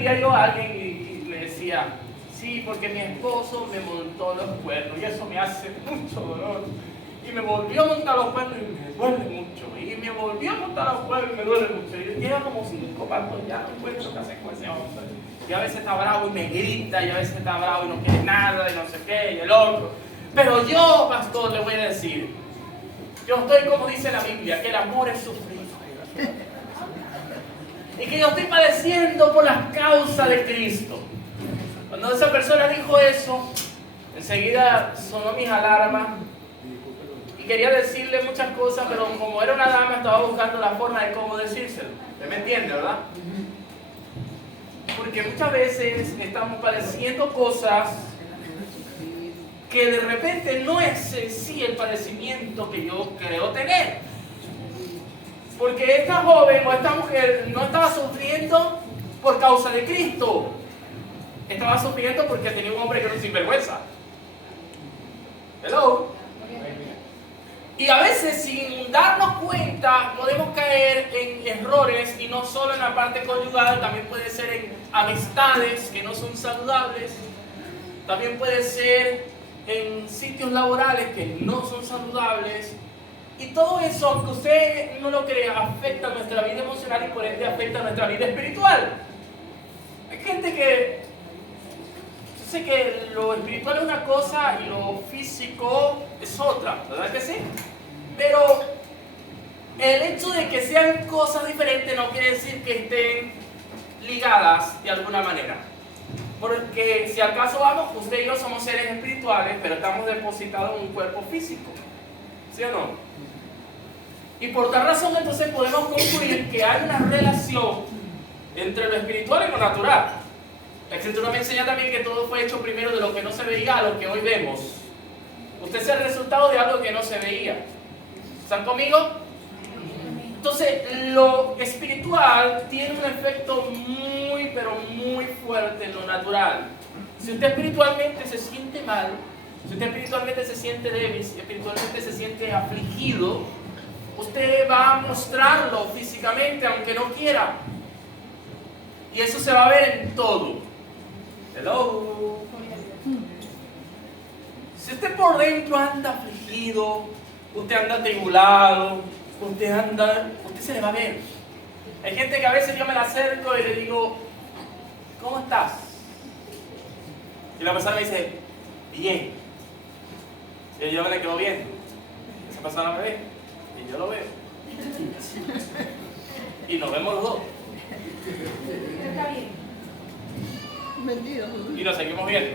veía yo a alguien y me decía, sí, porque mi esposo me montó los cuernos y eso me hace mucho dolor. Y me volvió a montar los cuernos y me duele mucho. Y me volvió a montar los cuernos y me duele mucho. Y lleva como 5 pasos, ya no encuentro qué hacer con ese hombre. Y a veces está bravo y me grita, y a veces está bravo y no quiere nada, y no sé qué, y el otro. Pero yo, pastor, le voy a decir, yo estoy como dice la Biblia, que el amor es sufrido. Y que yo estoy padeciendo por las causas de Cristo. Cuando esa persona dijo eso, enseguida sonó mis alarmas. Y quería decirle muchas cosas, pero como era una dama, estaba buscando la forma de cómo decírselo. ¿Usted me entiende, verdad? Porque muchas veces estamos padeciendo cosas que de repente no es en sí el padecimiento que yo creo tener. Porque esta joven o esta mujer no estaba sufriendo por causa de Cristo. Estaba sufriendo porque tenía un hombre que era un sinvergüenza. Hello. Y a veces sin darnos cuenta podemos caer en errores, y no solo en la parte conyugal, también puede ser en amistades que no son saludables, también puede ser en sitios laborales que no son saludables, y todo eso, aunque usted no lo crea, afecta nuestra vida emocional y por ende afecta nuestra vida espiritual. Hay gente que sé que lo espiritual es una cosa y lo físico es otra, ¿verdad que sí? Pero el hecho de que sean cosas diferentes no quiere decir que estén ligadas de alguna manera. Porque si al caso vamos, usted y yo somos seres espirituales, pero estamos depositados en un cuerpo físico. ¿Sí o no? Y por tal razón entonces podemos concluir que hay una relación entre lo espiritual y lo natural. La Escritura me enseña también que todo fue hecho primero de lo que no se veía a lo que hoy vemos. Usted es el resultado de algo que no se veía. ¿Están conmigo? Entonces, lo espiritual tiene un efecto muy, pero muy fuerte en lo natural. Si usted espiritualmente se siente mal, si usted espiritualmente se siente débil, si espiritualmente se siente afligido, usted va a mostrarlo físicamente, aunque no quiera. Y eso se va a ver en todo. Hello. Si usted por dentro anda afligido, usted anda atribulado, usted se le va a ver. Hay gente que a veces yo me la acerco y le digo, ¿cómo estás? Y la persona me dice, bien. Y yo me la quedo viendo. Esa persona me ve y yo lo veo. Y nos vemos los dos. Está bien. Y nos seguimos viendo.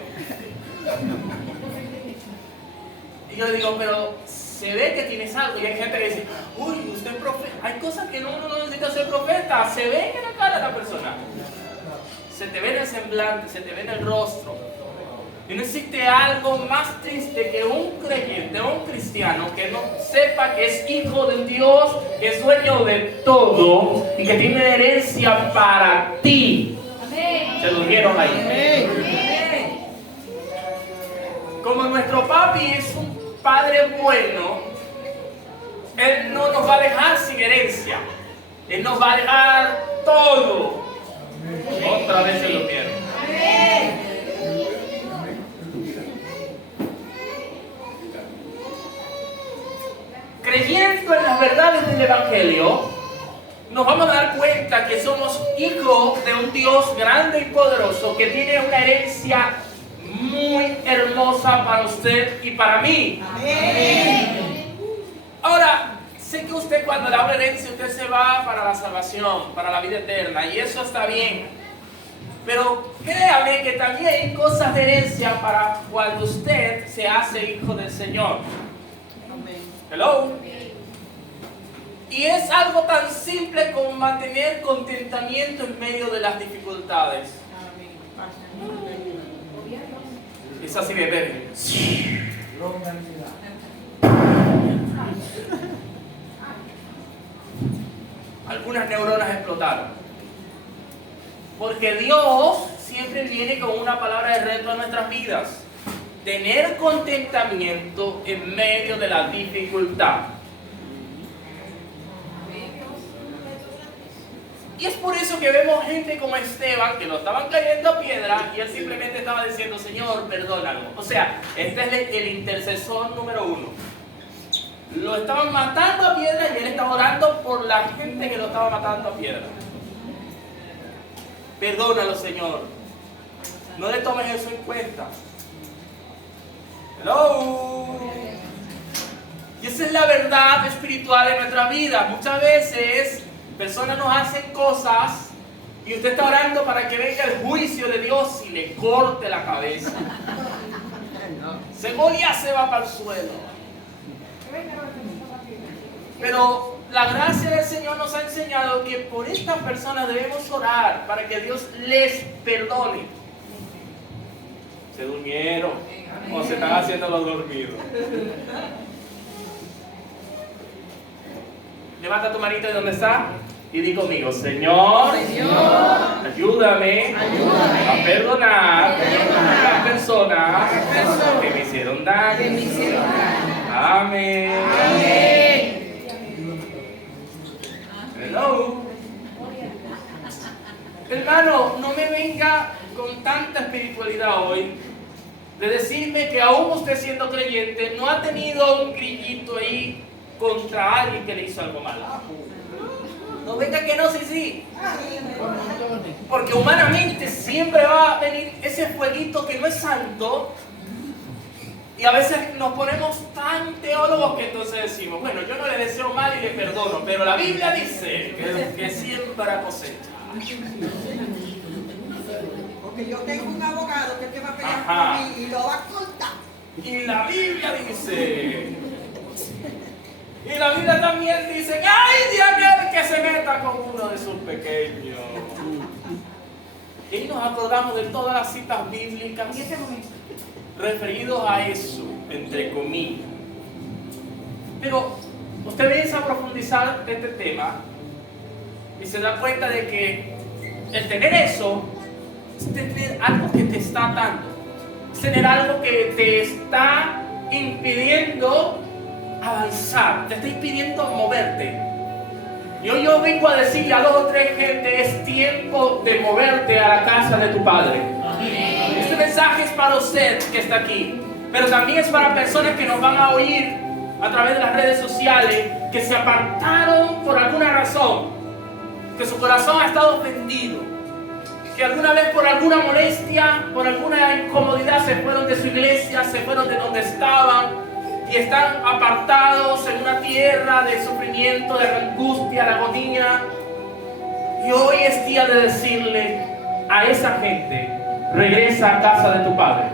Y yo le digo, pero se ve que tienes algo. Y hay gente que dice, uy, usted es profeta. Hay cosas que uno no necesita ser profeta. Se ve en la cara de la persona. Se te ve en el semblante, se te ve en el rostro. Y no existe algo más triste que un creyente, un cristiano, que no sepa que es hijo de Dios, que es dueño de todo y que tiene herencia para ti. Amén. Se durmieron ahí. Amén. Como nuestro papi es un padre bueno, Él no nos va a dejar sin herencia. Él nos va a dejar todo. Otra vez se lo quiero. Amén. Creyendo en las verdades del Evangelio, nos vamos a dar cuenta que somos hijos de un Dios grande y poderoso que tiene una herencia muy hermosa para usted y para mí. Amén. Ahora, sé que usted cuando le habla herencia, usted se va para la salvación, para la vida eterna, y eso está bien. Pero créame que también hay cosas de herencia para cuando usted se hace hijo del Señor. Hello. Y es algo tan simple como mantener contentamiento en medio de las dificultades. Es así de bebé. Algunas neuronas explotaron. Porque Dios siempre viene con una palabra de reto a nuestras vidas. Tener contentamiento en medio de la dificultad. Y es por eso que vemos gente como Esteban, que lo estaban cayendo a piedra, y él simplemente estaba diciendo, Señor, perdónalo. O sea, este es el intercesor número 1. Lo estaban matando a piedra y él estaba orando por la gente que lo estaba matando a piedra. Perdónalo, Señor. No le tomes eso en cuenta. Hello. Y esa es la verdad espiritual de nuestra vida. Muchas veces personas nos hacen cosas y usted está orando para que venga el juicio de Dios y le corte la cabeza. Según ya se va para el suelo. Pero la gracia del Señor nos ha enseñado que por estas personas debemos orar para que Dios les perdone. ¿Se durmieron? ¿O se están haciendo los dormidos? Levanta tu manito de donde está y di conmigo, Señor, ayúdame a perdonar a las personas que me hicieron daño. Amén. Hello. Hermano, no me venga con tanta espiritualidad hoy de decirme que aún usted siendo creyente no ha tenido un grillito ahí contra alguien que le hizo algo malo. No venga que no, sí. Porque humanamente siempre va a venir ese fueguito que no es santo. Y a veces nos ponemos tan teólogos que entonces decimos, bueno, yo no le deseo mal y le perdono, pero la Biblia dice que siembra cosecha. Porque yo tengo un abogado que es el que va a pelear Ajá. por mí y lo va a cortar. Y la Biblia dice, y la Biblia también dice que hay de aquel que se meta con uno de sus pequeños. Y nos acordamos de todas las citas bíblicas referidos a eso, entre comillas. Pero usted empieza a profundizar de este tema y se da cuenta de que el tener eso es tener algo que te está atando, es tener algo que te está impidiendo avanzar, te está impidiendo moverte. Y hoy yo vengo a decirle a 2 o 3 gente, es tiempo de moverte a la casa de tu Padre. Este mensaje es para usted que está aquí, pero también es para personas que nos van a oír a través de las redes sociales, que se apartaron por alguna razón, que su corazón ha estado ofendido, que alguna vez por alguna molestia, por alguna incomodidad se fueron de su iglesia, se fueron de donde estaban y están apartados en una tierra de sufrimiento, de angustia, de agonía. Y hoy es día de decirle a esa gente, regresa a casa de tu Padre.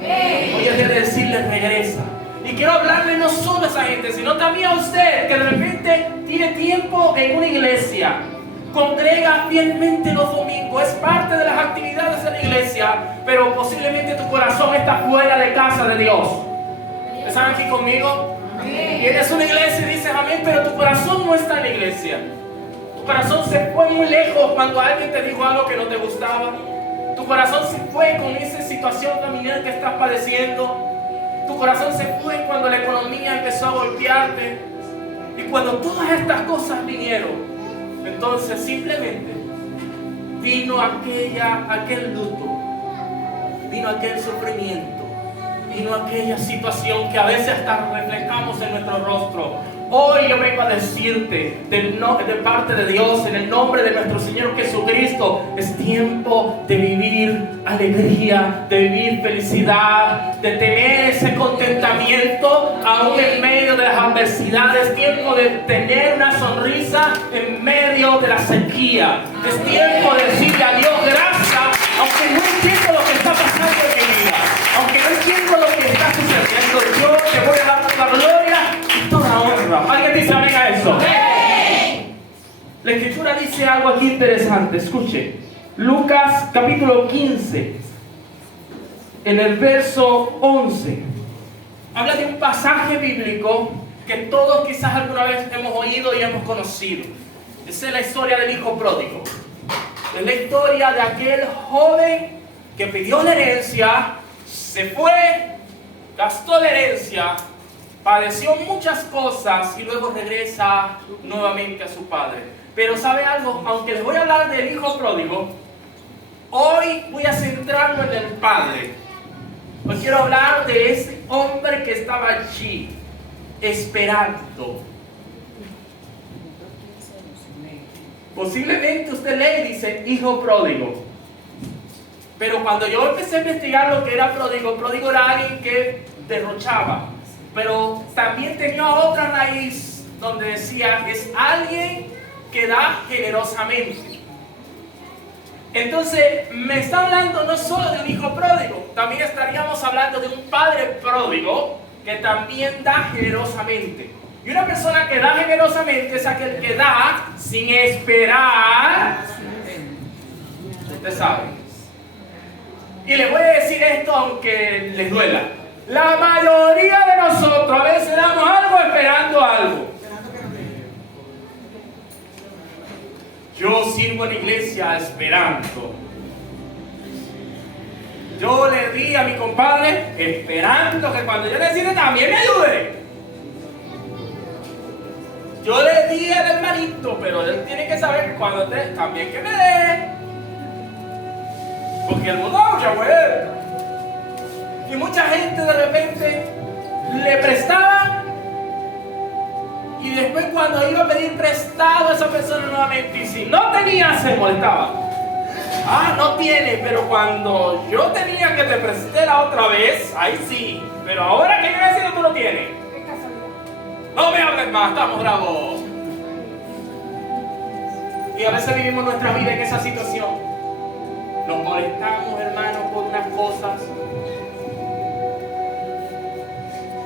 Hoy es día de decirle, regresa. Y quiero hablarle no solo a esa gente, sino también a usted, que de repente tiene tiempo en una iglesia, congrega fielmente los domingos, es parte de las actividades de la iglesia, pero posiblemente tu corazón está fuera de casa de Dios. ¿Están aquí conmigo? Tienes una iglesia y dices amén, pero tu corazón no está en la iglesia. Tu corazón se fue muy lejos cuando alguien te dijo algo que no te gustaba. Tu corazón se fue con esa situación familiar que estás padeciendo. Tu corazón se fue cuando la economía empezó a golpearte. Y cuando todas estas cosas vinieron, entonces simplemente vino aquel luto, vino aquel sufrimiento, vino aquella situación que a veces hasta reflejamos en nuestro rostro. Hoy yo vengo a decirte de parte de Dios, en el nombre de nuestro Señor Jesucristo, es tiempo de vivir alegría, de vivir felicidad, de tener ese contentamiento aún en medio de las adversidades. Es tiempo de tener una sonrisa en medio de la sequía. Es tiempo de decirle a Dios gracias, aunque no entiendo lo que está pasando en mi vida, aunque no entiendo lo que está sucediendo, yo te voy a dar toda gloria y toda honra. ¿Alguien dice amén a eso? ¡Hey! La Escritura dice algo aquí interesante. Escuche, Lucas capítulo 15, en el verso 11, habla de un pasaje bíblico que todos quizás alguna vez hemos oído y hemos conocido. Esa es la historia del hijo pródigo. Es la historia de aquel joven que pidió la herencia, se fue, gastó la herencia, padeció muchas cosas y luego regresa nuevamente a su padre. Pero ¿sabe algo? Aunque les voy a hablar del hijo pródigo, hoy voy a centrarme en el padre. Hoy quiero hablar de ese hombre que estaba allí, esperando. Posiblemente usted lee y dice, hijo pródigo. Pero cuando yo empecé a investigar lo que era pródigo, pródigo era alguien que derrochaba. Pero también tenía otra raíz donde decía, es alguien que da generosamente. Entonces, me está hablando no solo de un hijo pródigo, también estaríamos hablando de un padre pródigo que también da generosamente. Y una persona que da generosamente es aquel que da sin esperar. Usted sabe. Y les voy a decir esto aunque les duela. La mayoría de nosotros a veces damos algo esperando algo. Yo sirvo en la iglesia esperando. Yo le di a mi compadre esperando que cuando yo necesite también me ayude. Yo le di al hermanito, pero él tiene que saber cuando también que me dé. Porque el mundo ya fue. Y mucha gente de repente le prestaba. Y después cuando iba a pedir prestado a esa persona nuevamente, y si no tenía, se molestaba. Ah, no tiene, pero cuando yo tenía que te presté la otra vez, ahí sí. Pero ahora que yo necesito, tú no tienes. No me hables más, estamos bravos. Y a veces vivimos nuestra vida en esa situación. Nos molestamos, hermanos, por unas cosas.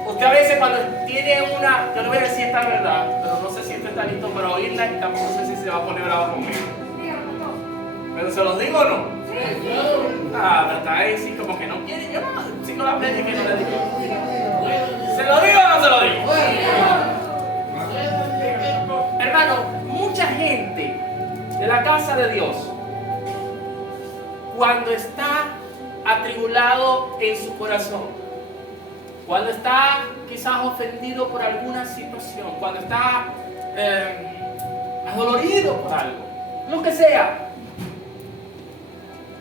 Usted a veces cuando tiene una, yo le voy a decir esta verdad, pero no sé si usted está listo para oírla y tampoco sé si se va a poner bravo conmigo. ¿Pero se los digo o no? Ah, pero está ahí, sí, como que no quiere. Yo no, si no la predico, no le digo. ¿Se lo digo o no se lo digo? Hermano, mucha gente de la casa de Dios, cuando está atribulado en su corazón, cuando está quizás ofendido por alguna situación, cuando está adolorido por algo, lo que sea,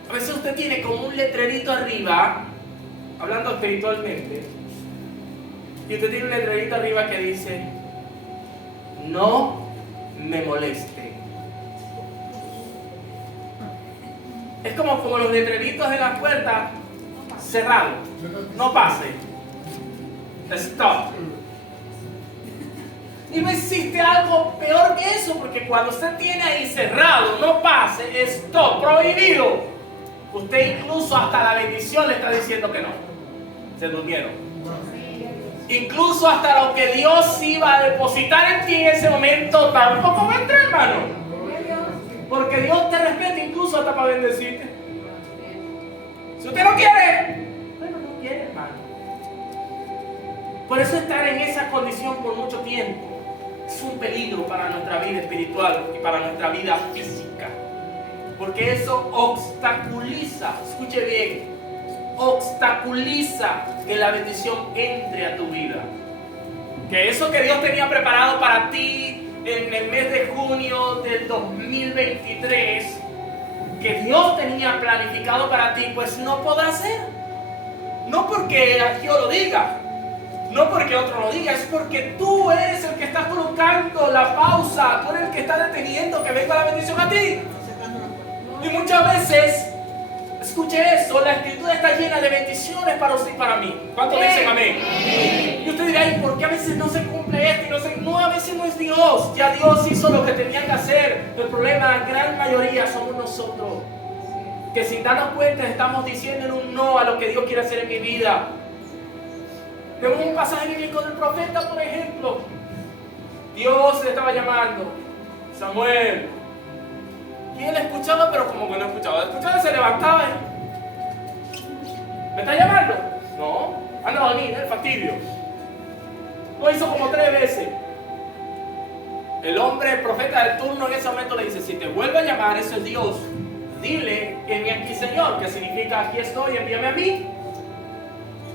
a veces usted tiene como un letrerito arriba, hablando espiritualmente, y usted tiene un letrerito arriba que dice, no me moleste. Es como los letreritos de la puerta cerrado, no pase, stop. Y no existe algo peor que eso, porque cuando usted tiene ahí cerrado, no pase, stop, prohibido, usted incluso hasta la bendición le está diciendo que no. Se durmieron. Incluso hasta lo que Dios iba a depositar en ti en ese momento tampoco va a entrar, hermano. Porque Dios te respeta incluso hasta para bendecirte. Si usted no quiere, bueno, no quiere, hermano. Por eso estar en esa condición por mucho tiempo es un peligro para nuestra vida espiritual y para nuestra vida física. Porque eso obstaculiza, escuche bien, obstaculiza que la bendición entre a tu vida. Que eso que Dios tenía preparado para ti en el mes de junio del 2023, que Dios tenía planificado para ti, pues no podrá ser. No porque yo lo diga, no porque otro lo diga, es porque tú eres el que estás colocando la pausa, tú eres el que está deteniendo que venga la bendición a ti. Y muchas veces, escuche eso, la escritura está llena de bendiciones para usted y para mí. ¿Cuántos dicen amén? Y usted dirá, ¿y por qué a veces no se cumple esto? No, a veces no es Dios. Ya Dios hizo lo que tenía que hacer. El problema, la gran mayoría, somos nosotros. Que sin darnos cuenta estamos diciendo un no a lo que Dios quiere hacer en mi vida. Tenemos un pasaje bíblico del profeta, por ejemplo. Dios le estaba llamando, Samuel. Y él escuchaba, pero como que no escuchaba. Escuchaba y se levantaba. ¿Me está llamando? No. Anda a dormir, el fastidio. Lo hizo como 3 veces. El hombre, el profeta del turno en ese momento le dice, si te vuelve a llamar, eso es Dios. Dile, envíame aquí, Señor, que significa aquí estoy, envíame a mí.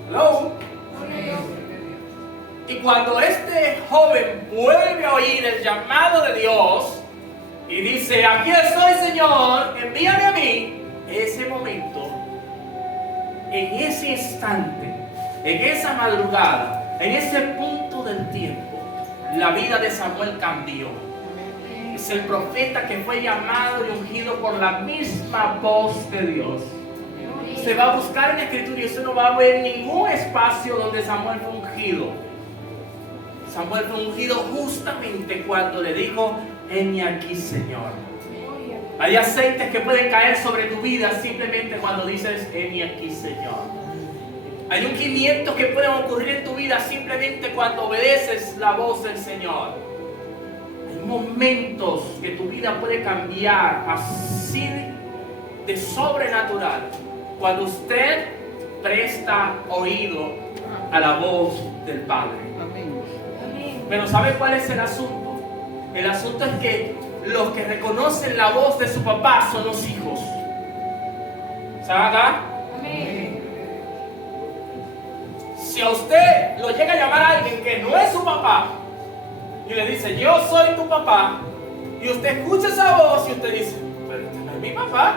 Hello. Y cuando este joven vuelve a oír el llamado de Dios, y dice, aquí estoy, Señor, envíame a mí. Ese momento, en ese instante, en esa madrugada, en ese punto del tiempo, la vida de Samuel cambió. Es el profeta que fue llamado y ungido por la misma voz de Dios. Se va a buscar en la escritura y usted no va a ver ningún espacio donde Samuel fue ungido. Samuel fue ungido justamente cuando le dijo, heme aquí, Señor. Hay aceites que pueden caer sobre tu vida simplemente cuando dices, heme aquí, Señor. Hay ungimientos que pueden ocurrir en tu vida simplemente cuando obedeces la voz del Señor. Hay momentos que tu vida puede cambiar así de sobrenatural cuando usted presta oído a la voz del Padre. Pero ¿sabe cuál es el asunto? El asunto es que los que reconocen la voz de su papá son los hijos. ¿Sabe acá? Si a usted lo llega a llamar a alguien que no es su papá y le dice, yo soy tu papá, y usted escucha esa voz y usted dice, pero este no es mi papá.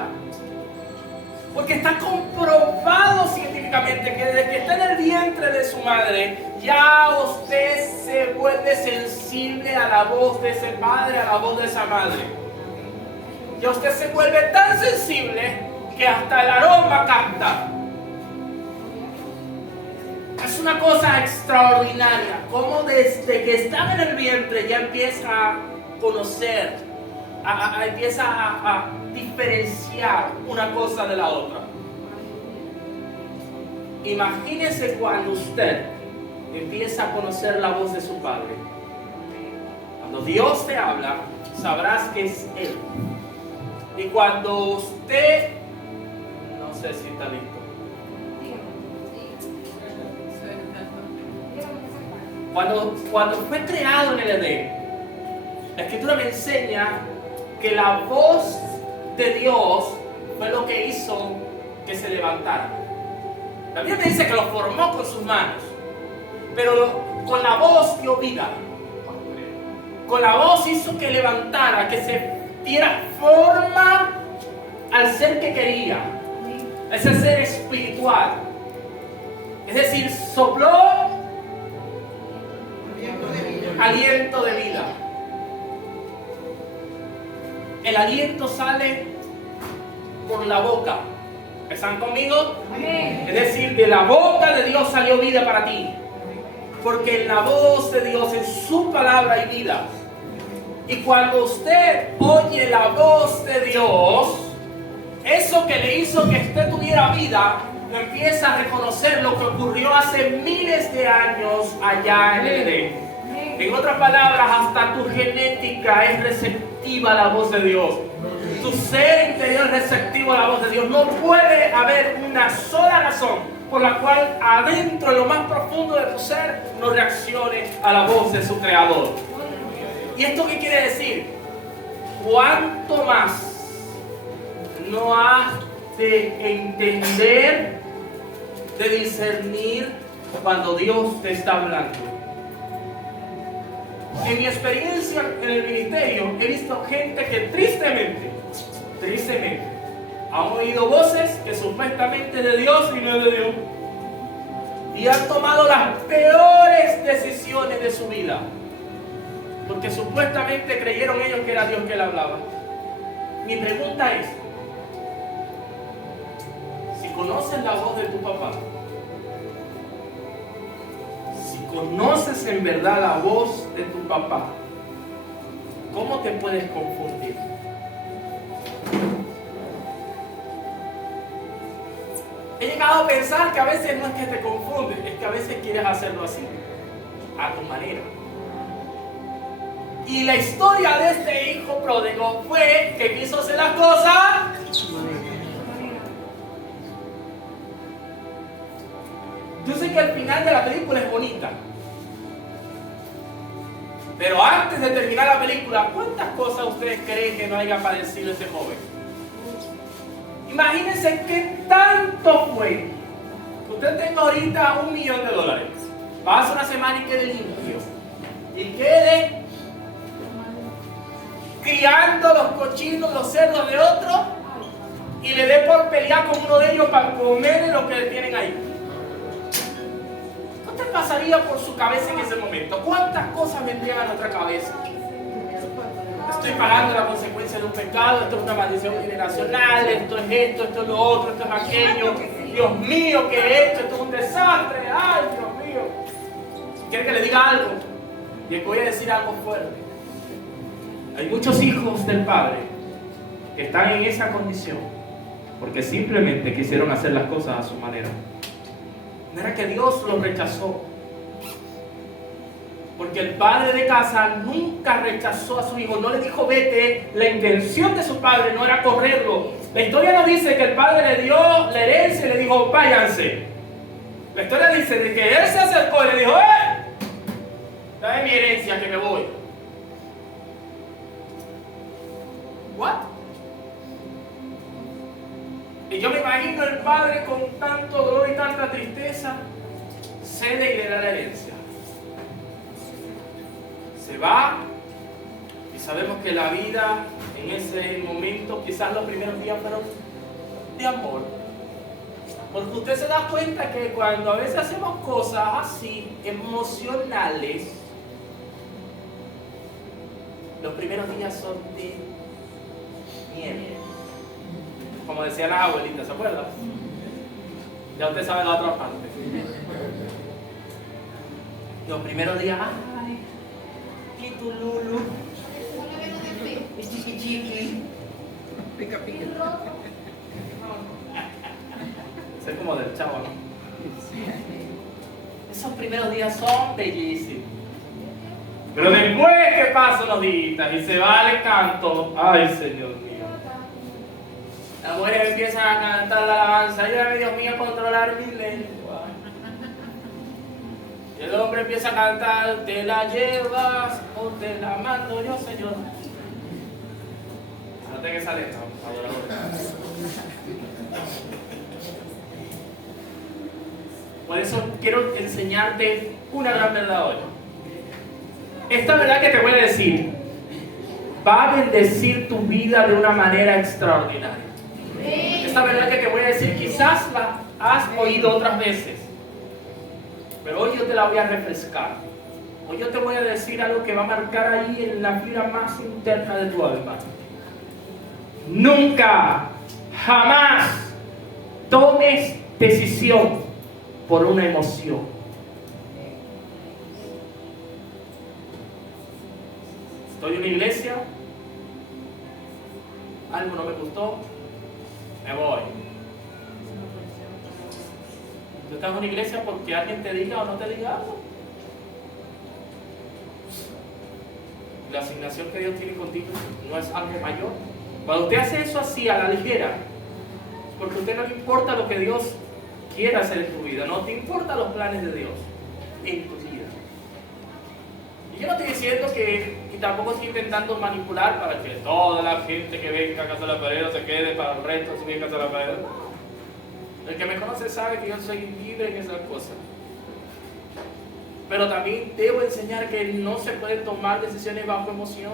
Porque está comprobado científicamente que desde que está en el vientre de su madre, ya usted se vuelve sensible a la voz de ese padre, a la voz de esa madre. Ya usted se vuelve tan sensible que hasta el aroma capta. Es una cosa extraordinaria, como desde que está en el vientre ya empieza a conocer, empieza a diferenciar una cosa de la otra. Imagínese cuando usted empieza a conocer la voz de su padre. Cuando Dios te habla, sabrás que es Él. Y cuando usted, no sé si está listo. Cuando fue creado en el Edén, la Escritura me enseña que la voz de Dios fue lo que hizo que se levantara. La Biblia me dice que lo formó con sus manos, pero con la voz dio vida. Con la voz hizo que levantara, que se diera forma al ser que quería, ese ser espiritual. Es decir, sopló aliento de vida. El aliento sale por la boca. ¿Están conmigo? Amén. Es decir, de la boca de Dios salió vida para ti. Porque en la voz de Dios, en su palabra hay vida. Y cuando usted oye la voz de Dios, eso que le hizo que usted tuviera vida, empieza a reconocer lo que ocurrió hace miles de años allá en el Edén. En otras palabras, hasta tu genética es receptiva a la voz de Dios. Tu ser interior es receptivo a la voz de Dios. No puede haber una sola razón por la cual adentro, en lo más profundo de tu ser, no reaccione a la voz de su Creador. ¿Y esto qué quiere decir? ¿Cuánto más no has de entender, de discernir cuando Dios te está hablando? En mi experiencia en el ministerio he visto gente que tristemente han oído voces que supuestamente es de Dios y no es de Dios, y han tomado las peores decisiones de su vida porque supuestamente creyeron ellos que era Dios que le hablaba. Mi pregunta es, si conoces la voz de tu papá, si conoces en verdad la voz de tu papá, ¿cómo te puedes confundir? He llegado a pensar que a veces no es que te confundes, es que a veces quieres hacerlo así, a tu manera. Y la historia de este hijo pródigo fue que quiso hacer las cosas a su manera. Yo sé que el final de la película es bonita, pero antes de terminar la película, ¿cuántas cosas ustedes creen que no haya padecido ese joven? Imagínense qué tanto fue. Usted tenga ahorita $1.000.000. Pasa una semana y quede limpio. Y quede criando los cochinos, los cerdos de otros, y le dé por pelear con uno de ellos para comer lo que tienen ahí. ¿Qué te pasaría por su cabeza en ese momento? ¿Cuántas cosas vendrían a nuestra cabeza? Estoy pagando la consecuencia de un pecado, esto es una maldición generacional, esto es lo otro, esto es aquello. Dios mío, ¿qué es esto? Esto es un desastre. Ay, Dios mío. ¿Quiere que le diga algo? Y les voy a decir algo fuerte. Hay muchos hijos del Padre que están en esa condición porque simplemente quisieron hacer las cosas a su manera. No era que Dios los rechazó, porque el padre de casa nunca rechazó a su hijo, no le dijo vete. La intención de su padre no era correrlo. La historia no dice que el padre le dio la herencia y le dijo váyanse. La historia dice de que él se acercó y le dijo dame mi herencia que me voy. ¿What? Y yo me imagino el padre con tanto dolor y tanta tristeza cede y le da la herencia. Se va y sabemos que la vida en ese momento, quizás los primeros días fueron de amor. Porque usted se da cuenta que cuando a veces hacemos cosas así, emocionales, los primeros días son de miel. Como decían las abuelitas, ¿se acuerdan? Ya usted sabe la otra parte. Los primeros días, ay, y tu Lulu, y chiqui chiqui, Pica, pica. Ese es como del chavo, ¿no? Esos primeros días son bellísimos. Pero después que pasan los días y se va el canto, ay Señor mío. Las mujeres empiezan a cantar la alabanza, ayúdame Dios mío a controlar mi lengua. Y el hombre empieza a cantar, te la llevas o te la mando yo, Señor. Anoten esa letra, adoradores. Por eso quiero enseñarte una gran verdad hoy. Esta verdad que te voy a decir va a bendecir tu vida de una manera extraordinaria. Esta verdad que te voy a decir quizás la has oído otras veces, pero hoy yo te la voy a refrescar. Hoy yo te voy a decir algo que va a marcar ahí en la fibra más interna de tu alma. Nunca, jamás tomes decisión por una emoción. Estoy en una iglesia, algo no me gustó, me voy. Tú estás en una iglesia porque alguien te diga o no te diga algo. La asignación que Dios tiene contigo no es algo mayor. Cuando usted hace eso así a la ligera, porque a usted no le importa lo que Dios quiere hacer en tu vida, no te importan los planes de Dios en tu vida. Y yo no estoy diciendo que, y tampoco estoy intentando manipular para que toda la gente que venga a Casa de la Pared se quede para el resto de su vida en Casa de la Pared. El que me conoce sabe que yo soy libre en esas cosas. Pero también debo enseñar que no se pueden tomar decisiones bajo emoción.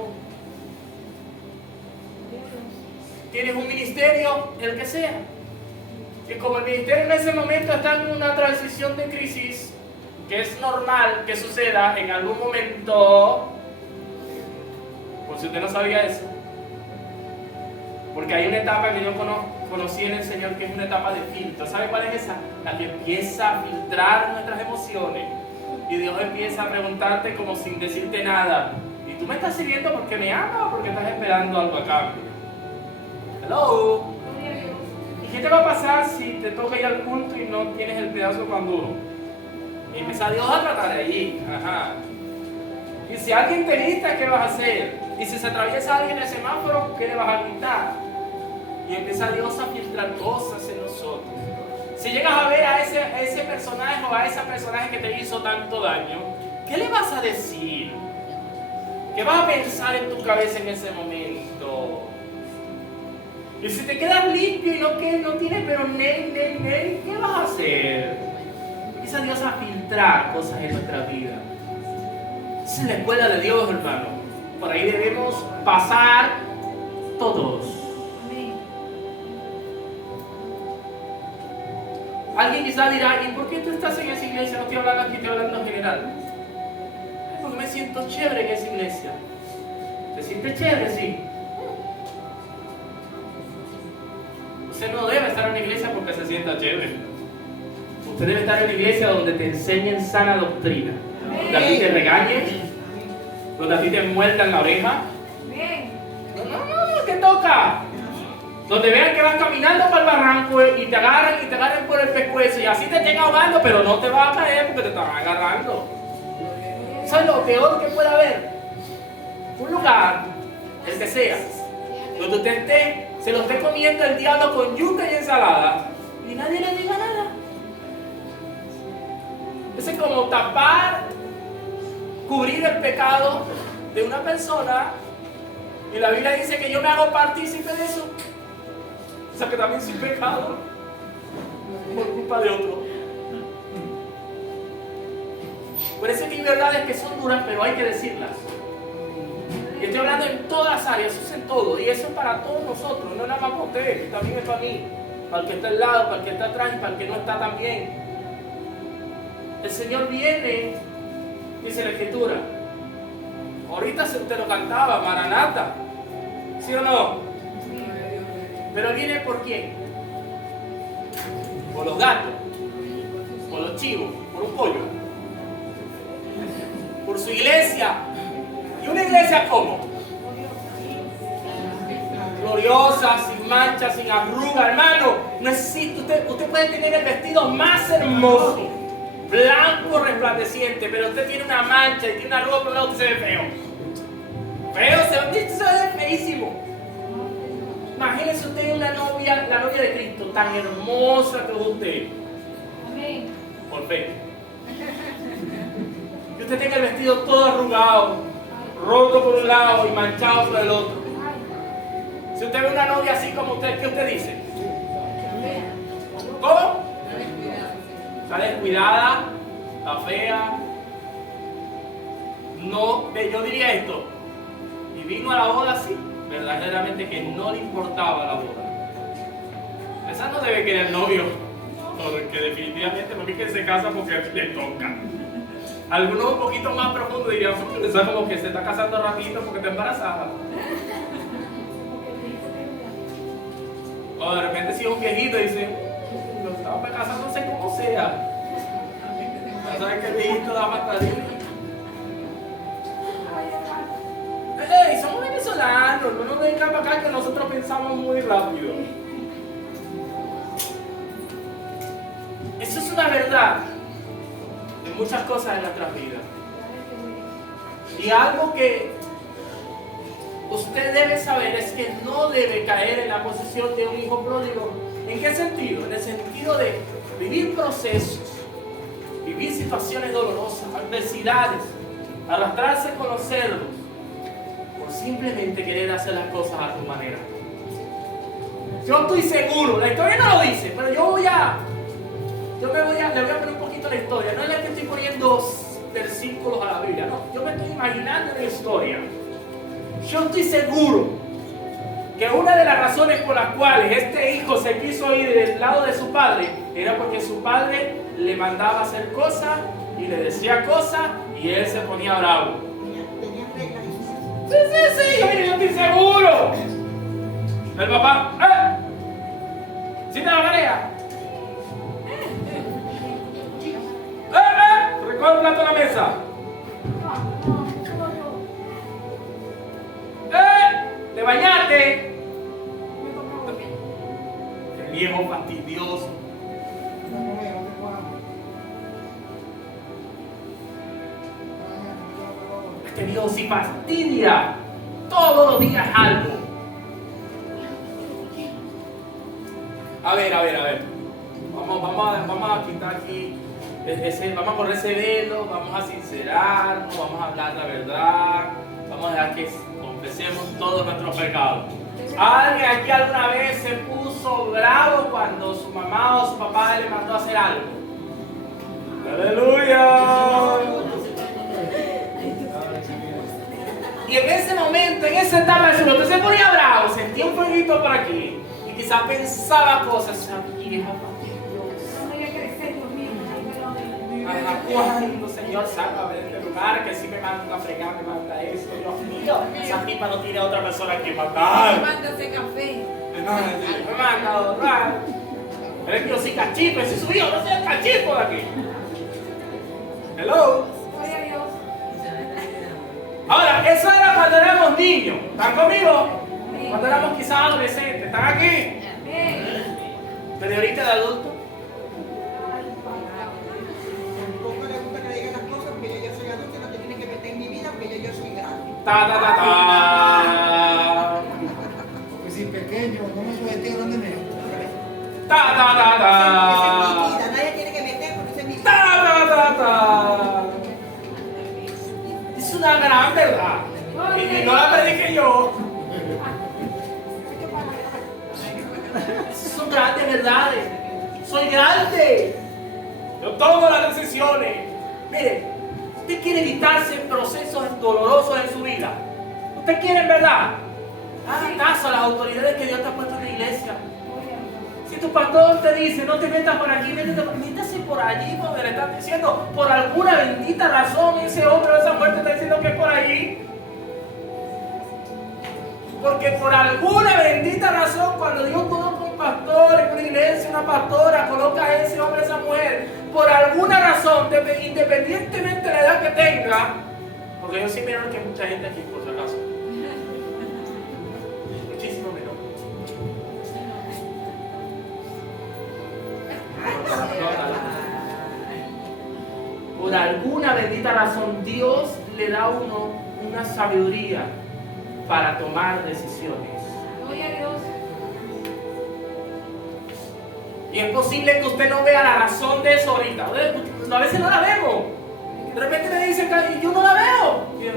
Tienes un ministerio, el que sea. Y como el ministerio en ese momento está en una transición de crisis, que es normal que suceda en algún momento, por si usted no sabía eso, porque hay una etapa que yo conocí en el Señor que es una etapa de filtro. ¿Sabe cuál es esa? La que empieza a filtrar nuestras emociones y Dios empieza a preguntarte como sin decirte nada. ¿Y tú me estás sirviendo porque me amas o porque estás esperando algo a cambio? Hello. ¿Y qué te va a pasar si te toca ir al culto y no tienes el pedazo pan duro? Y empieza Dios a tratar ahí. Ajá. Y si alguien te grita, ¿qué vas a hacer? Y si se atraviesa alguien en el semáforo, ¿qué le vas a gritar? Y empieza Dios a filtrar cosas en nosotros. Si llegas a ver a ese personaje o a ese personaje que te hizo tanto daño, ¿qué le vas a decir? ¿Qué vas a pensar en tu cabeza en ese momento? Y si te quedas limpio y no tienes pero ¿qué vas a hacer? Empieza Dios a filtrar cosas en nuestra vida. Esa es la escuela de Dios, hermano. por ahí debemos pasar todos. Alguien quizás dirá, ¿y por qué tú estás en esa iglesia? No estoy hablando aquí, estoy hablando en general. Porque me siento chévere en esa iglesia. ¿Se siente chévere? Sí. Usted no debe estar en una iglesia porque se sienta chévere. Usted debe estar en una iglesia donde te enseñen sana doctrina. Donde a ti te regañen. Donde a ti te muerdan la oreja. No, te toca. Donde vean que vas caminando para el barranco y te agarren por el pescuezo y así te estén ahogando, pero no te vas a caer porque te están agarrando. Eso es lo peor que puede haber. Un lugar, el que sea, donde usted se lo esté comiendo el diablo con yuca y ensalada y nadie le diga nada. Eso es como cubrir el pecado de una persona, y la Biblia dice que yo me hago partícipe de eso. O sea que también soy pecado por culpa de otro. Por eso es que hay verdades que son duras, pero hay que decirlas. Y estoy hablando en todas las áreas, eso es en todo. Y eso es para todos nosotros, no nada más para usted, también es para mí. Para el que está al lado, para el que está atrás y para el que no está también. El Señor viene, dice la Escritura. Ahorita usted lo cantaba, Maranata. ¿Sí o no? Pero viene por quién? Por los gatos, por los chivos, por un pollo, por su iglesia. ¿Y una iglesia cómo? Gloriosa, sin mancha, sin arruga, hermano. No existe, usted puede tener el vestido más hermoso, blanco, resplandeciente, pero usted tiene una mancha y tiene una arruga, pero usted se ve feo. Usted se ve feísimo. Imagínese usted una novia, la novia de Cristo, tan hermosa que es usted. Amén. Por fe. Que usted tenga el vestido todo arrugado, roto por un lado y manchado por el otro. Si usted ve una novia así como usted, ¿qué usted dice? ¿Cómo? Está descuidada, está fea. No, yo diría esto. Y vino a la boda así. Verdaderamente que no le importaba la boda. Esa no debe querer novio, porque definitivamente porque es que se casa porque le toca. Algunos un poquito más profundos dirían, esa como que se está casando rapidito porque está embarazada. O de repente si es un viejito y dice, lo estaba casándose como sea. Ya sabes que el viejito da patadín. ¡Ey! Somos venezolanos, no nos vengan para acá que nosotros pensamos muy rápido. Eso es una verdad de muchas cosas en nuestras vidas. Y algo que usted debe saber es que no debe caer en la posición de un hijo pródigo. ¿En qué sentido? En el sentido de vivir procesos, vivir situaciones dolorosas, adversidades, arrastrarse con los cerdos, por simplemente querer hacer las cosas a tu manera. Yo estoy seguro, la historia no lo dice, pero le voy a poner un poquito la historia. No es la que estoy poniendo versículos a la Biblia, no, yo me estoy imaginando la historia. Yo estoy seguro que una de las razones por las cuales este hijo se quiso ir del lado de su padre era porque su padre le mandaba a hacer cosas y le decía cosas y él se ponía bravo. Tenía reglas. Sí, yo estoy seguro. El papá, ¿sí te la tarea? Recoge el plato de la mesa. ¿Te bañaste? El viejo fastidioso. Este viejo sí fastidia. Todos los días algo. A ver. Vamos a quitar aquí. Vamos a correr ese velo, vamos a sincerarnos, vamos a hablar la verdad, vamos a dejar que confesemos todos nuestros pecados. ¿Alguien aquí alguna vez se puso bravo cuando su mamá o su papá le mandó a hacer algo? ¡Aleluya! Y en ese momento, en esa etapa de su vida, usted se ponía bravo, sentía un fueguito por aquí. Y quizás pensaba cosas, ¿sabía para Dios? ¿Hasta cuándo, Señor, sácame de este lugar? Que si me manda a fregar, me manda eso. Dios mío, esa tipa no tiene otra persona que matar. Mándase café. Me manda a ahorrar. Pero es que yo soy cachito, ese es su hijo, no soy el cachito de aquí. Hello. Gloria a Dios. Ahora, eso era cuando éramos niños. ¿Están conmigo? Cuando éramos quizás adolescentes. ¿Están aquí? Pero ahorita de adulto. Tampoco le gusta que le digan las cosas porque yo soy adulto y no te tienen que meter en mi vida porque yo soy grande. Ta ta ta ta. Porque si pequeño, no me sometí grandemente. Ta ta ta ta. Esa es mi vida, nadie tiene que meter porque esa es mi vida. Ta ta ta ta. Es una gran verdad. Y no la prediqué yo. Esas son grandes verdades. Soy grande. Yo tomo las decisiones. Mire, usted quiere evitarse procesos dolorosos en su vida. Usted quiere, en verdad, haga caso a las autoridades que Dios te ha puesto en la iglesia. Si tu pastor te dice, no te metas por aquí, métase por allí, donde le están diciendo, por alguna bendita razón, ese hombre o esa mujer te está diciendo que es por allí. Porque por alguna bendita razón, cuando Dios coloca un pastor en una iglesia, una pastora, coloca a ese hombre, esa mujer, por alguna razón, independientemente de la edad que tenga, porque yo sí menor que mucha gente aquí, por si acaso. Muchísimo menor. Por alguna bendita razón, Dios le da a uno una sabiduría para tomar decisiones. Gloria a Dios. Y es posible que usted no vea la razón de eso ahorita. A veces no la vemos. De repente me dicen que yo no la veo. Y yo,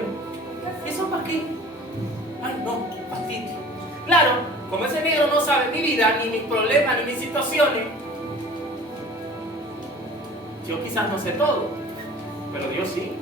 ¿eso para qué? Ay, no, fastidio. Claro, como ese negro no sabe mi vida, ni mis problemas, ni mis situaciones, yo quizás no sé todo, pero Dios sí.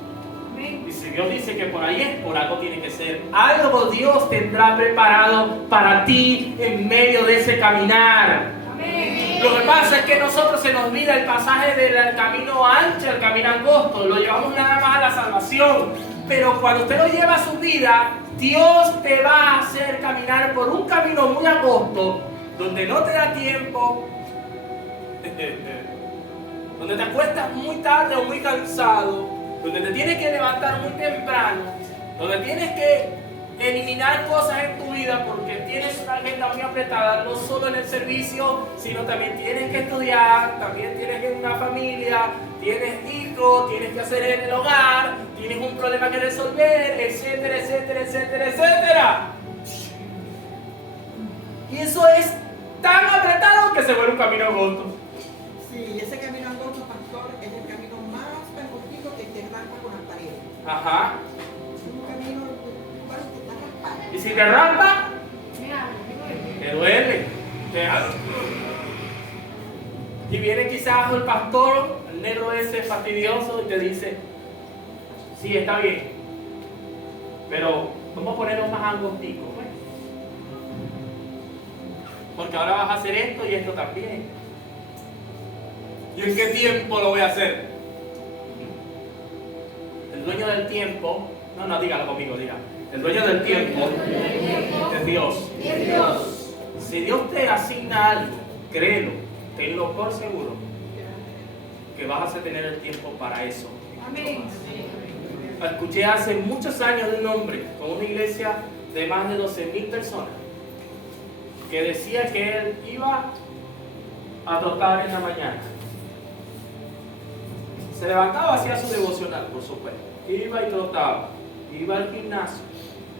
Y si Dios dice que por ahí es, por algo tiene que ser. Algo Dios tendrá preparado para ti en medio de ese caminar. Amén. Lo que pasa es que nosotros se nos olvida el pasaje del camino ancho al camino angosto. Lo llevamos nada más a la salvación. Pero cuando usted lo lleva a su vida, Dios te va a hacer caminar por un camino muy angosto, donde no te da tiempo, donde te acuestas muy tarde o muy cansado, donde te tienes que levantar muy temprano, donde tienes que eliminar cosas en tu vida porque tienes una agenda muy apretada, no solo en el servicio, sino también tienes que estudiar, también tienes una familia, tienes hijos, tienes que hacer en el hogar, tienes un problema que resolver, etcétera, etcétera, etcétera, etcétera. Y eso es tan apretado que se vuelve un camino angosto. Sí, ese camino angosto, pastor, es el camino más angostito que te arranca con las paredes. Ajá. Es un camino, bueno, que está raspado. Y si te rampa, Mira, te duele. Y viene quizás el pastor, el negro ese fastidioso, y te dice, sí, está bien, pero vamos a ponerlo más angostico, pues. Porque ahora vas a hacer esto y esto también. ¿Y en qué tiempo lo voy a hacer? El dueño del tiempo, no, dígalo conmigo, diga. El dueño del tiempo es Dios. es Dios. Si Dios te asigna algo, créelo, tenlo por seguro, que vas a tener el tiempo para eso. Amén. Escuché hace muchos años de un hombre con una iglesia de más de 12,000 personas que decía que él iba a trotar en la mañana. Se levantaba, hacía su devocional, por supuesto. Iba y trotaba. Iba al gimnasio.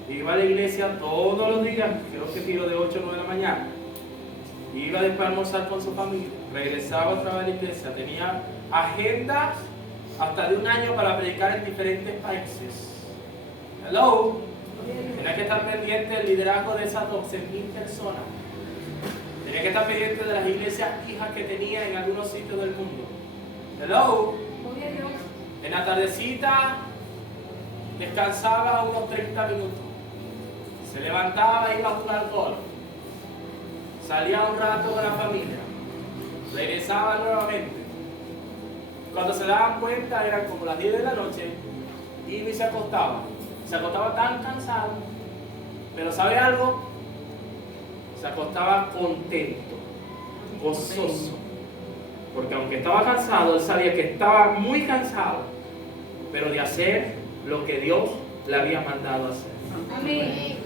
Iba a la iglesia todos los días, creo que tiro de 8 o 9 de la mañana. Iba después a almorzar con su familia. Regresaba otra vez a la iglesia. Tenía agendas hasta de un año para predicar en diferentes países. Hello. Tenía que estar pendiente del liderazgo de esas 12,000 personas. Tenía que estar pendiente de las iglesias hijas que tenía en algunos sitios del mundo. Hello. Gloria a Dios. En la tardecita descansaba unos 30 minutos, se levantaba e iba a jugar golf, salía un rato con la familia, regresaba nuevamente. Cuando se daban cuenta eran como las 10 de la noche y se acostaba. Se acostaba tan cansado, pero ¿sabe algo? Se acostaba contento, gozoso, porque aunque estaba cansado, él sabía que estaba muy cansado, pero de hacer lo que Dios le había mandado hacer. Amén.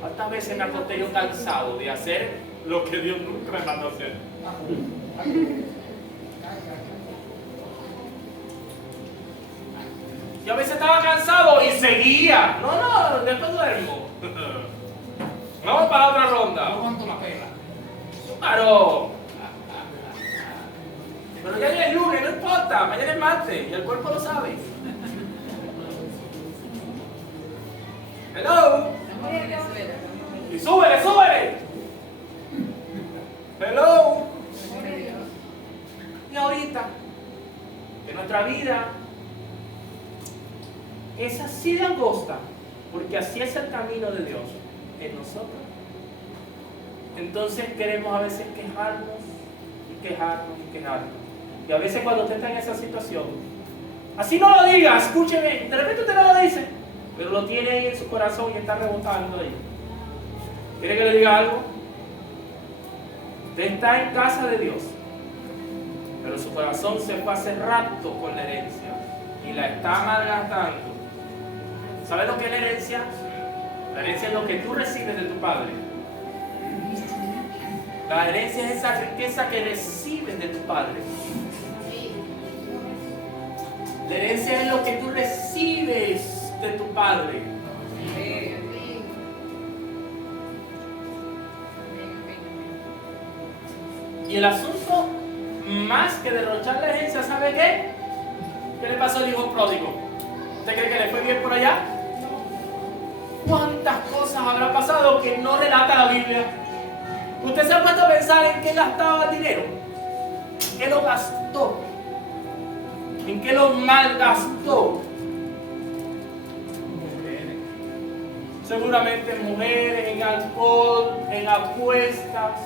¿Cuántas veces me acosté yo cansado de hacer lo que Dios nunca me mandó hacer? Yo a veces estaba cansado y seguía. No, después duermo. Vamos para otra ronda. No aguanto la pela. Claro. Pero ya es lunes, no importa. Mañana es martes y el cuerpo lo sabe. Hello. Y súbele, súbele. Hello. Y ahorita, que nuestra vida es así de angosta, porque así es el camino de Dios en nosotros. Entonces queremos a veces quejarnos y quejarnos y quejarnos. Y a veces cuando usted está en esa situación, así no lo diga, escúcheme, de repente usted no lo dice, pero lo tiene ahí en su corazón y está rebotando ahí. ¿Quiere que le diga algo? Usted está en casa de Dios, pero su corazón se fue hace rato con la herencia y la está malgastando. ¿Sabes lo que es la herencia? La herencia es lo que tú recibes de tu padre. La herencia es esa riqueza que recibes de tu padre. La herencia es lo que tú recibes de tu padre. Y el asunto, más que derrochar la herencia, ¿sabe qué? ¿Qué le pasó al hijo pródigo? ¿Usted cree que le fue bien por allá? ¿Cuántas cosas habrá pasado que no relata la Biblia? ¿Usted se ha puesto a pensar en qué gastaba el dinero? ¿En qué lo gastó? ¿En qué lo malgastó? Seguramente en mujeres, en alcohol, en apuestas.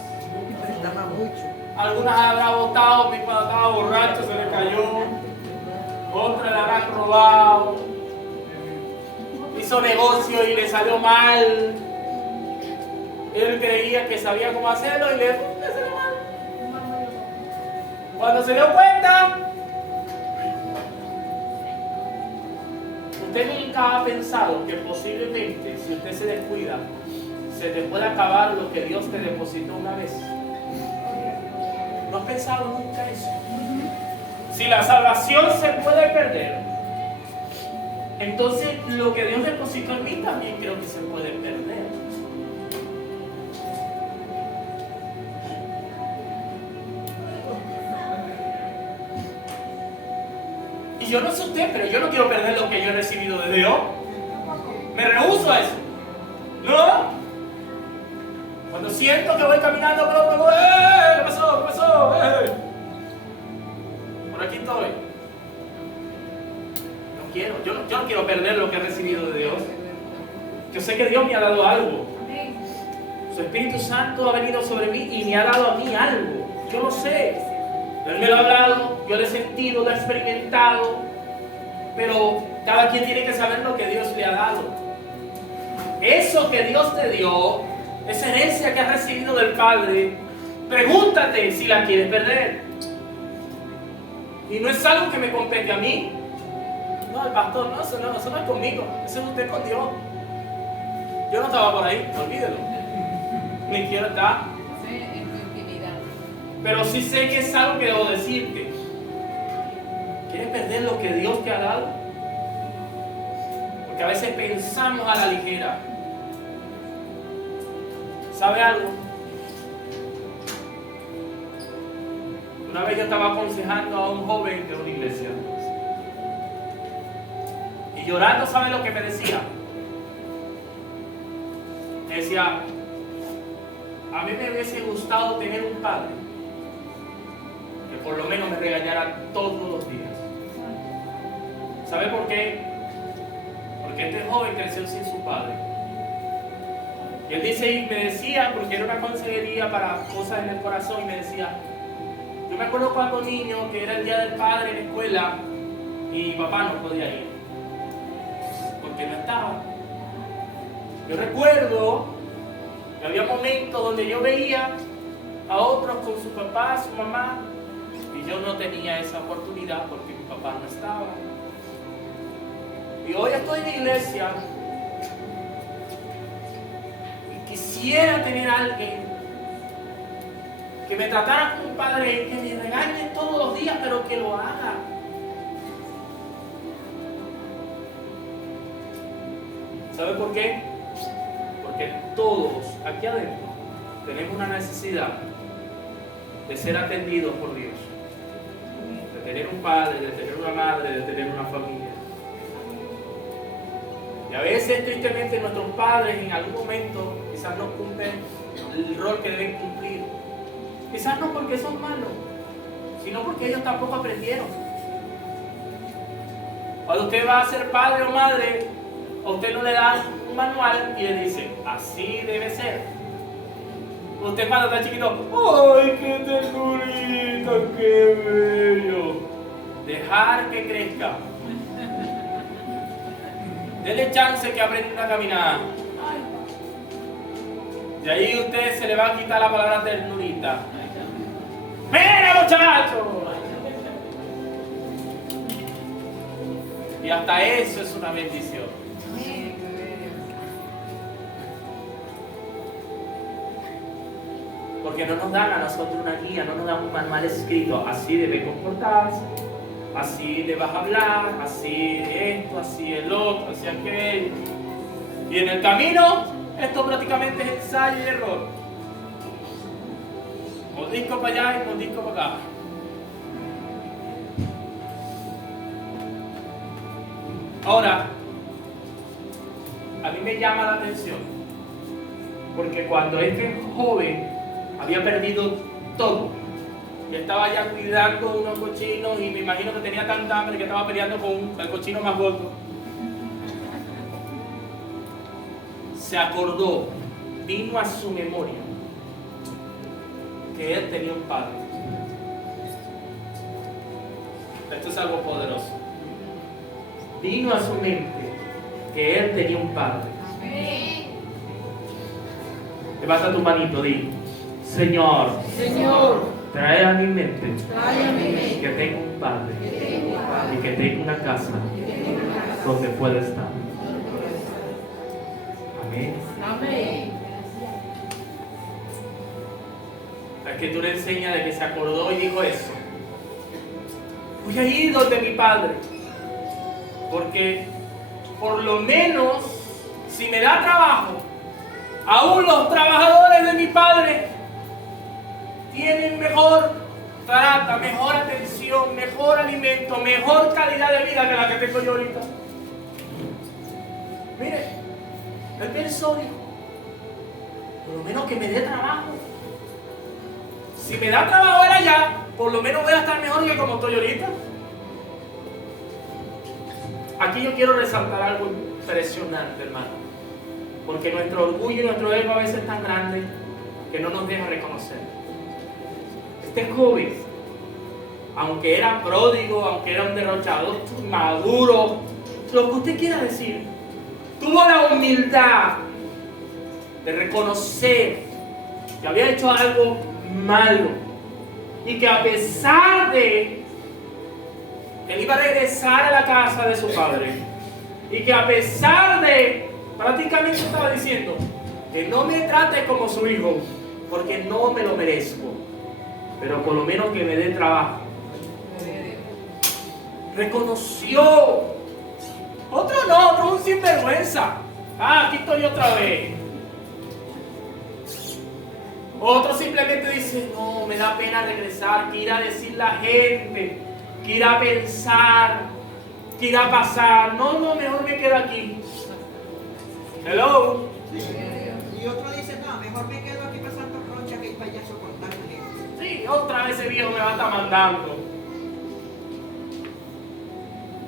Prestaba mucho. Algunas habrá botado cuando estaba borracho, se le cayó. Otras le habrán robado. Hizo negocio y le salió mal. Él creía que sabía cómo hacerlo y le salió mal. Cuando se dio cuenta, usted nunca ha pensado que posiblemente, si usted se descuida, se te puede acabar lo que Dios te depositó una vez. ¿No has pensado nunca eso? Si la salvación se puede perder, entonces lo que Dios depositó en mí también creo que se puede perder. Y yo no sé usted, pero yo no quiero perder lo que yo he recibido de Dios. Me rehúso a eso. ¿No? Cuando siento que voy caminando por otro lado, ¿qué pasó? ¿Qué pasó? Por aquí estoy. No quiero, yo no quiero perder lo que he recibido de Dios. Yo sé que Dios me ha dado algo. Su Espíritu Santo ha venido sobre mí y me ha dado a mí algo. Yo lo sé. Él me lo ha hablado, yo lo he sentido, lo he experimentado. Pero cada quien tiene que saber lo que Dios le ha dado. Eso que Dios te dio, esa herencia que has recibido del Padre, pregúntate si la quieres perder. Y no es algo que me compete a mí. No, el pastor, no, eso no es conmigo. Eso es usted con Dios. Yo no estaba por ahí, olvídelo. Ni quiero estar. Pero sí sé que es algo que debo decirte. ¿Quieres perder lo que Dios te ha dado? Porque a veces pensamos a la ligera. ¿Sabe algo? Una vez yo estaba aconsejando a un joven de una iglesia. Y llorando, ¿sabe lo que me decía? Me decía, a mí me hubiese gustado tener un padre que por lo menos me regañara todos los días. ¿Sabe por qué? Porque este joven creció sin su padre. Y él dice, y me decía, porque era una consejería para cosas en el corazón, y me decía, yo me acuerdo cuando niño que era el día del padre en la escuela y mi papá no podía ir porque no estaba. Yo recuerdo que había momentos donde yo veía a otros con su papá, su mamá, y yo no tenía esa oportunidad porque mi papá no estaba. Y hoy estoy en la iglesia y quisiera tener a alguien que me tratara como un padre, que me regañe todos los días, pero que lo haga. ¿Sabe por qué? Porque todos aquí adentro tenemos una necesidad de ser atendidos por Dios, de tener un padre, de tener una madre, de tener una familia. Y a veces, tristemente, nuestros padres en algún momento quizás no cumplen el rol que deben cumplir. Quizás no porque son malos, sino porque ellos tampoco aprendieron. Cuando usted va a ser padre o madre, a usted no le dan un manual y le dice, así debe ser. Usted cuando está chiquito, ¡ay, qué ternurita, qué bello! Dejar que crezca. Dele chance que aprenda a caminar. De ahí usted se le va a quitar la palabra ternurita. ¡Mira, muchacho! Y hasta eso es una bendición. Porque no nos dan a nosotros una guía, no nos dan un manual escrito. Así debe comportarse, así le vas a hablar, así esto, así el otro, así aquello. Y en el camino, esto prácticamente es ensayo y error. Mordisco para allá y mordisco para acá. Ahora, a mí me llama la atención, porque cuando este joven había perdido todo y estaba ya cuidando unos cochinos y me imagino que tenía tanta hambre que estaba peleando con el cochino más gordo, se acordó, vino a su memoria que él tenía un padre. Esto es algo poderoso. Vino a su mente que él tenía un padre. Te vas a tu manito, di, Señor, trae a mi mente que tengo un padre y que tengo una casa donde pueda estar. Amén. La escritura enseña de que se acordó y dijo eso. Voy a ir donde mi padre, porque por lo menos si me da trabajo, aún los trabajadores de mi padre tienen mejor trata, mejor atención, mejor alimento, mejor calidad de vida que la que tengo yo ahorita. Mire, él pensó, dijo, por lo menos que me dé trabajo. Si me da trabajo él allá, por lo menos voy a estar mejor que como estoy ahorita. Aquí yo quiero resaltar algo impresionante, hermano, porque nuestro orgullo y nuestro ego a veces es tan grande que no nos deja reconocer. Este joven, aunque era pródigo, aunque era un derrochador maduro, lo que usted quiera decir, tuvo la humildad de reconocer que había hecho algo malo y que a pesar de él iba a regresar a la casa de su padre y que a pesar de, prácticamente estaba diciendo que no me trate como su hijo porque no me lo merezco, pero por lo menos que me dé trabajo. Reconoció. Otro no, otro un sinvergüenza. Aquí estoy otra vez. Otro simplemente dice, no, me da pena regresar, ¿qué irá a decir la gente? ¿Qué irá a pensar? ¿Qué irá a pasar? No, mejor me quedo aquí. Hello. Y otro dice, no, mejor me quedo aquí pasando roncha que ir para allá a soportar gente. Sí, otra vez ese viejo me va a estar mandando.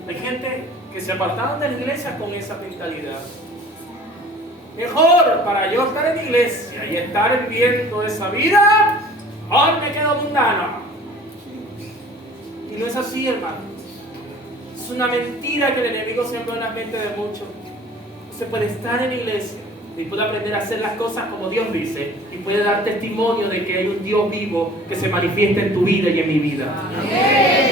Hay gente que se apartaron de la iglesia con esa mentalidad. Mejor para yo estar en la iglesia y estar viviendo esa vida, hoy me quedo mundano. Y no es así, hermano. Es una mentira que el enemigo sembró en la mente de muchos. Usted puede estar en la iglesia y puede aprender a hacer las cosas como Dios dice y puede dar testimonio de que hay un Dios vivo que se manifiesta en tu vida y en mi vida.